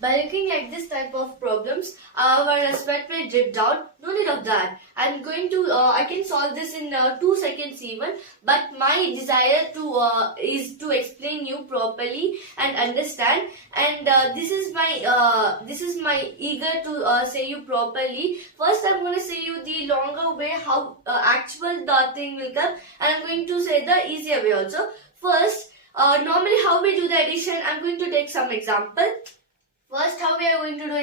By looking like this type of problems, our sweat may drip down. No need of that. I can solve this in 2 seconds even. But my desire is to explain you properly and understand. And this is my eager to say you properly. First, I'm going to say you the longer way how actual the thing will come, and I'm going to say the easier way also. First, normally how we do the addition, I'm going to take some example. First, how we are going to do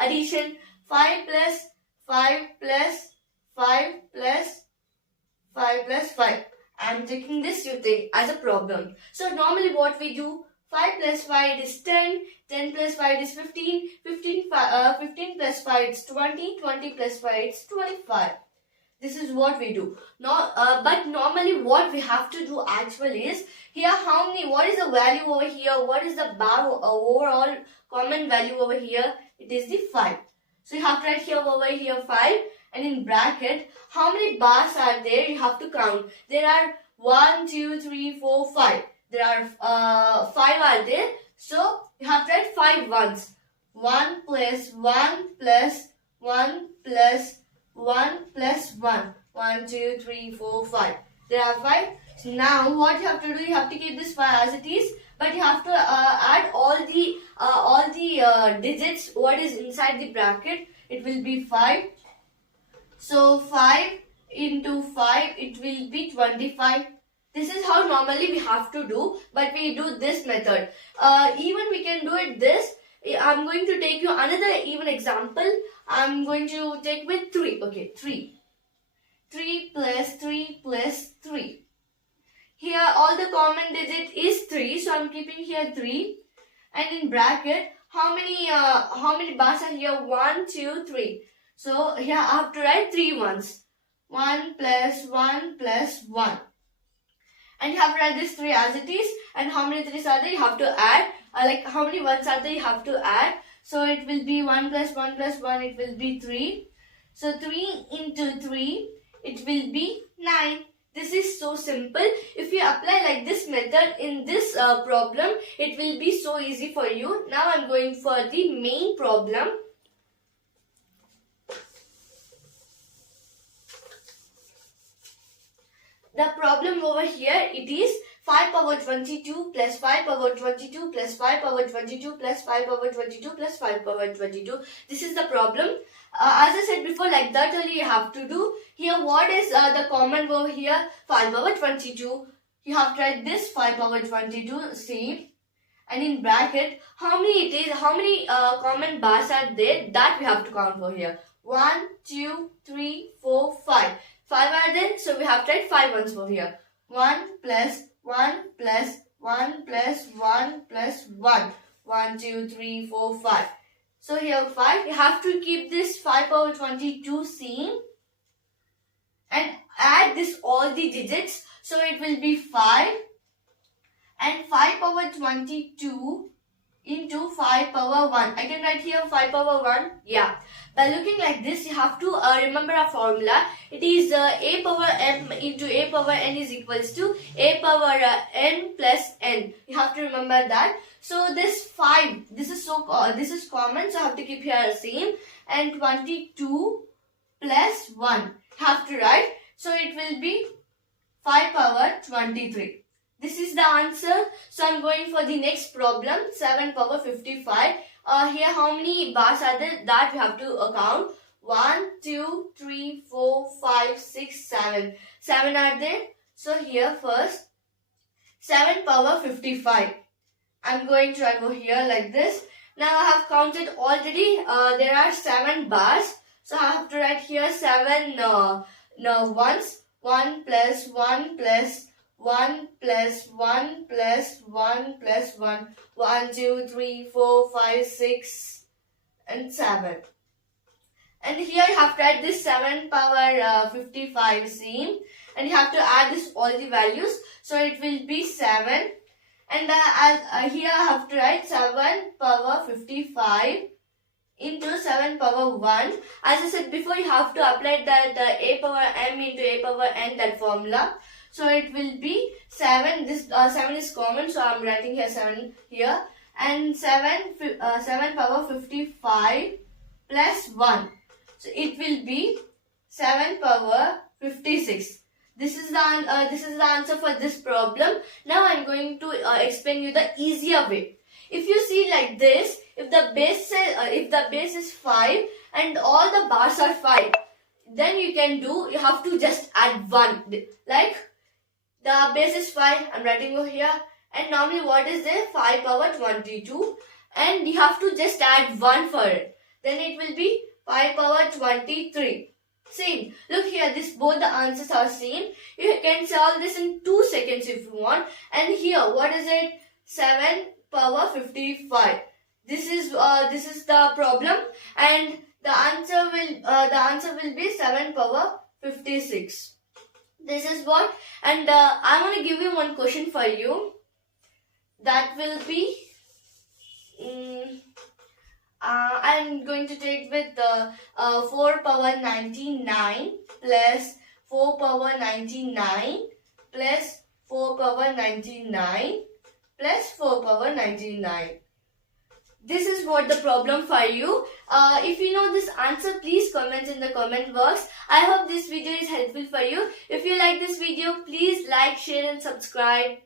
addition? 5 plus 5 plus 5 plus 5 plus 5. I'm taking this you take as a problem. So normally what we do, 5 plus 5 is 10, 10 plus 5 is 15, 15 plus 5 is 20, 20 plus 5 is 25. This is what we do. But normally what we have to do actually is, here what is the value over here, what is the overall common value over here? It is the 5. So you have to write here over here 5, and in bracket, how many bars are there? You have to count. There are 1, 2, 3, 4, 5. There are 5 are there. So you have to write 5 ones. 1 plus 1 plus 1 plus 1 plus 1. 1, 2, 3, 4, 5. There are 5. So now what you have to do, you have to keep this 5 as it is, but you have to add all the digits what is inside the bracket. It will be 5. So 5 into 5, it will be 25. This is how normally we have to do, but we do this method. Even we can do it this. I'm going to take you another even example. I'm going to take with 3. Okay, 3. 3 plus 3 plus 3. Here all the common digit is 3. So I'm keeping here 3. And in bracket, how many bars are here? 1, 2, 3. So here I have to write 3 ones. 1 plus 1 plus 1. And you have to write this 3 as it is. And how many 3s are there? You have to add. Like how many 1s are there? You have to add. So it will be 1 plus 1 plus 1. It will be 3. So 3 into 3. It will be 9. This is so simple. If you apply like this method in this problem, it will be so easy for you. Now I'm going for the main problem. The problem over here, it is 5 power 22 plus 5 power 22 plus 5 power 22 plus 5 power 22 plus 5 power 22. This is the problem. As I said before, like that only you have to do. Here what is the common over here? 5 power 22. You have to write this 5 power 22, see. And in bracket, how many common bars are there? That we have to count over here. 1, 2, 3, 4, 5. 5 are there, so we have to write 5 ones over here. 1 plus 1 plus 1 plus 1 plus 1. 1, 2, 3, 4, 5. So here 5. You have to keep this 5 power 22 same and add this all the digits. So it will be 5 and 5 power 22 into 5 power 1. I can write here 5 power 1. Yeah. By looking like this, you have to remember a formula. It is a power m into a power n is equals to a power n plus n. You have to remember that. So this 5, this is common, so I have to keep here same. And 22 plus 1. You have to write. So it will be 5 power 23. This is the answer. So I'm going for the next problem, 7 power 55. Here how many bars are there? That we have to count. 1, 2, 3, 4, 5, 6, 7. 7 are there. So here first, 7 power 55. I'm going to write over here like this. Now I have counted already. There are 7 bars. So I have to write here 7 ones. 1 plus 1 plus 1 plus 1 plus 1 plus 1. 1, 2, 3, 4, 5, 6 and 7. And here you have to add this 7 power 55 same. And you have to add this all the values. So it will be 7. And here I have to write 7 power 55 into 7 power 1. As I said before, you have to apply that a power m into a power n, that formula. So it will be 7. This 7 is common, so I am writing here 7 here. and 7 power 55 plus 1. So it will be 7 power 56. This is the answer for this problem. Now I'm going to explain you the easier way. If you see like this, if the base is 5 and all the bars are 5, then you have to just add 1. Like the base is 5, I'm writing over here, and normally what is there? 5 power 22, and you have to just add 1 for it. Then it will be 5 power 23. Same. Look here, both the answers are same. You can solve this in 2 seconds if you want. And here, what is it? 7 power 55. This is the problem, and the answer will be 7 power 56. This is what, and I want to give you one question for you. That will be, I'm going to take with 4 power 99 plus 4 power 99 plus 4 power 99 plus 4 power 99. This is what the problem for you. If you know this answer, please comment in the comment box. I hope this video is helpful for you. If you like this video, please like, share and subscribe.